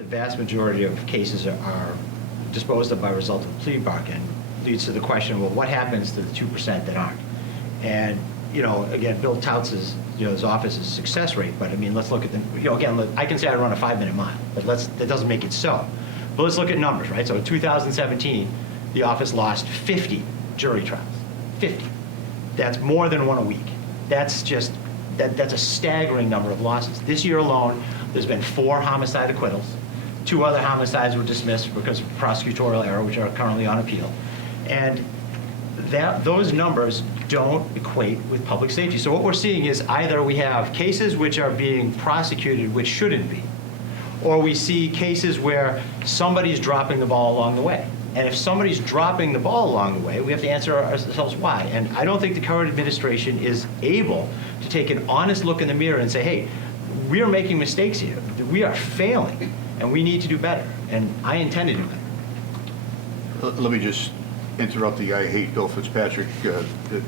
the vast majority of cases are disposed of by result of plea bargain leads to the question, well, what happens to the 2% that aren't? And, you know, again, Bill touts his office's success rate, but I mean, let's look at the, again, I can say I run a 5-minute mile, but that doesn't make it so. But let's look at numbers, right? So in 2017, the office lost 50 jury trials, 50. That's more than one a week. That's just, that's a staggering number of losses. This year alone, there's been 4 homicide acquittals. 2 other homicides were dismissed because of prosecutorial error, which are currently on appeal. And those numbers don't equate with public safety. So what we're seeing is either we have cases which are being prosecuted which shouldn't be, or we see cases where somebody's dropping the ball along the way. And if somebody's dropping the ball along the way, we have to answer ourselves why. And I don't think the current administration is able to take an honest look in the mirror and say, hey, we are making mistakes here. We are failing, and we need to do better. And I intend to do better. Let me just interrupt the I hate Bill Fitzpatrick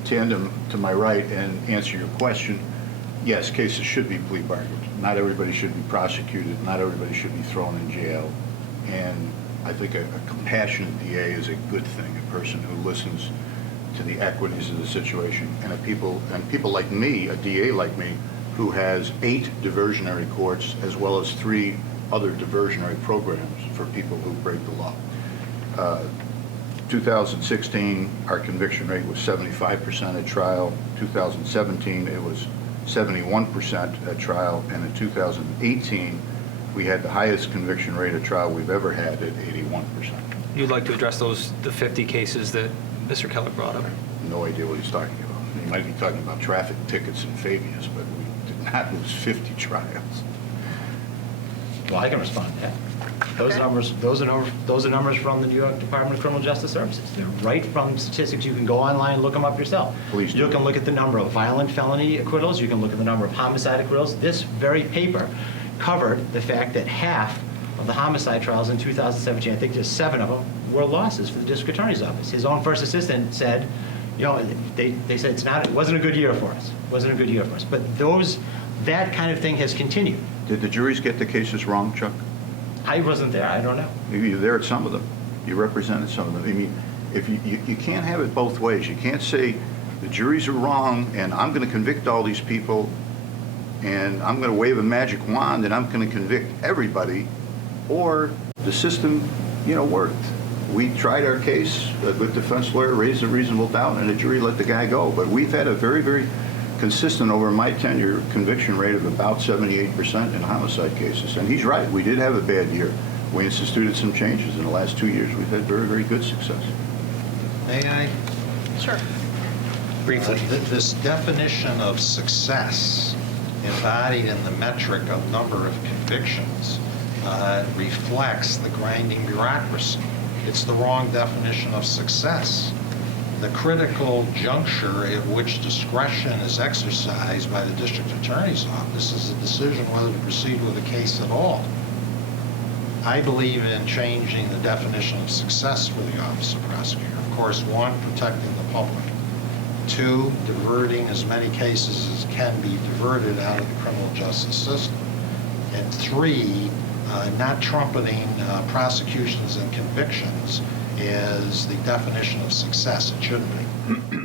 tandem to my right and answer your question. Yes, cases should be plea bargained. Not everybody should be prosecuted. Not everybody should be thrown in jail. And I think a compassionate DA is a good thing, a person who listens to the equities of the situation. And people like me, a DA like me, who has 8 diversionary courts as well as 3 other diversionary programs for people who break the law. 2016, our conviction rate was 75% at trial. 2017, it was 71% at trial. And in 2018, we had the highest conviction rate at trial we've ever had at 81%. You'd like to address the 50 cases that Mr. Keller brought up? No idea what he's talking about. He might be talking about traffic tickets in Fabius, but we did not lose 50 trials. Well, I can respond to that. Those are numbers from the New York Department of Criminal Justice Services. They're right from statistics. You can go online and look them up yourself. Please do. You can look at the number of violent felony acquittals. You can look at the number of homicide acquittals. This very paper covered the fact that half of the homicide trials in 2017, I think there's 7 of them, were losses for the district attorney's office. His own first assistant said, you know, they said it wasn't a good year for us. It wasn't a good year for us. But that kind of thing has continued. Did the juries get the cases wrong, Chuck? I wasn't there. I don't know. You were there at some of them. You represented some of them. I mean, if you can't have it both ways. You can't say the juries are wrong and I'm going to convict all these people and I'm going to wave a magic wand and I'm going to convict everybody, or the system, you know, worked. We tried our case, a good defense lawyer raised a reasonable doubt, and the jury let the guy go. But we've had a very, very consistent over my tenure conviction rate of about 78% in homicide cases. And he's right, we did have a bad year. We instituted some changes in the last 2 years. We've had very, very good success. May I? Sure. Briefly. This definition of success embodied in the metric of number of convictions reflects the grinding bureaucracy. It's the wrong definition of success. The critical juncture at which discretion is exercised by the district attorney's office is the decision whether to proceed with a case at all. I believe in changing the definition of success for the office of prosecutor. Of course, 1, protecting the public. 2, diverting as many cases as can be diverted out of the criminal justice system. And 3, not trumpeting prosecutions and convictions is the definition of success. It shouldn't be.